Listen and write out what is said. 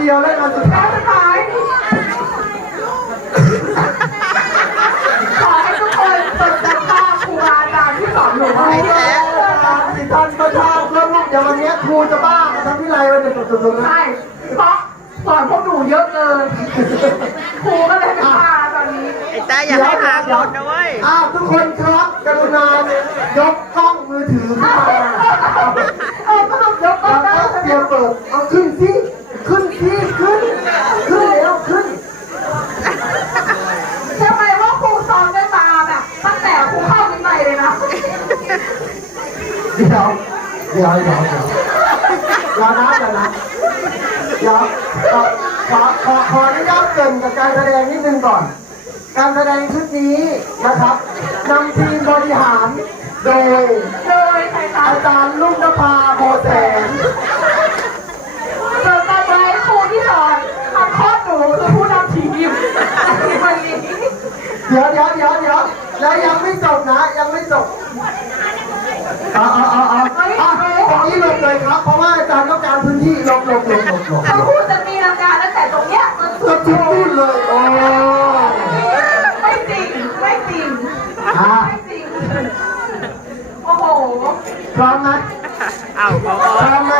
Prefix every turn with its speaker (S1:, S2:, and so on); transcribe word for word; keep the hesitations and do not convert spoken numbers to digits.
S1: ดียวแล้วกันสุดท้าย
S2: สุดท้ายขอให้ทุกคนจดจำภาพครูอาจารย์ที่สอนหนูไว้ด้วย
S1: สิท่านประธานแล้วลูกเดี๋ยววันนี้ครูจะบ้าทำวิไลวันเด็กสุดๆนะ
S2: ใช่เพราะสอนพวกหนูเยอะเกินครูก็เลยเป็นบ้าตอนนี้
S3: ไอ้ตาอย่าให้หาคนนะเว้ย
S1: อ้าวทุกคนครับกรุณายกกล้องมือถือขึ้นมา
S2: เออก็ต้องยก
S1: แล้ว
S2: ก็
S1: ก็
S2: ได้
S1: เตรียมเปิดเอาขึ้นสิขึ้นสิขึ้นขึ้นแล้วขึ้น
S2: ใช่ไหมว่าครูสอนได้มาแบบตั้งแต่ครูเข้าวิทยาลัยเลยนะ
S1: เดี๋ยวเดี๋ยวเดี๋ยวเดี๋ยวอย่านะอย่านะเดี๋ยวขอขอขอขออนุญาตเกรินกับการแสดงนิดนึงก่อน การแสดงชุดนี้นะครับนำทีมบริหารโดย
S2: เลยใครคะ
S1: อาจารย์ลูกนภาโพแสน
S2: เจอกันไว้ครูที่สอนทำคลอดหนูคือผู้นำทีมวันนี้
S1: เดี๋ยวเดี๋ยวเดี๋ยวเดี๋ยวแล้วยังไม่จบนะยังไม่จบเอาเอาเอาเอาเอาตรงนี้หลบเลยครับเพราะว่าอาจารย์ต้องการพื้นที่หลบหลบหลบหลบหลบ
S2: เขาพูดจะมีรายการตั้งแต่ตรงเนี้ยจนสุ
S1: ก็
S2: ด
S1: ทุกพูดเลยโอ้
S2: ไม่จริงไม่จริง
S1: อ่ะ
S2: ไม่จริงโอ้โห
S1: พร้อมไหม
S3: เอาพอ
S1: พร้อมไหม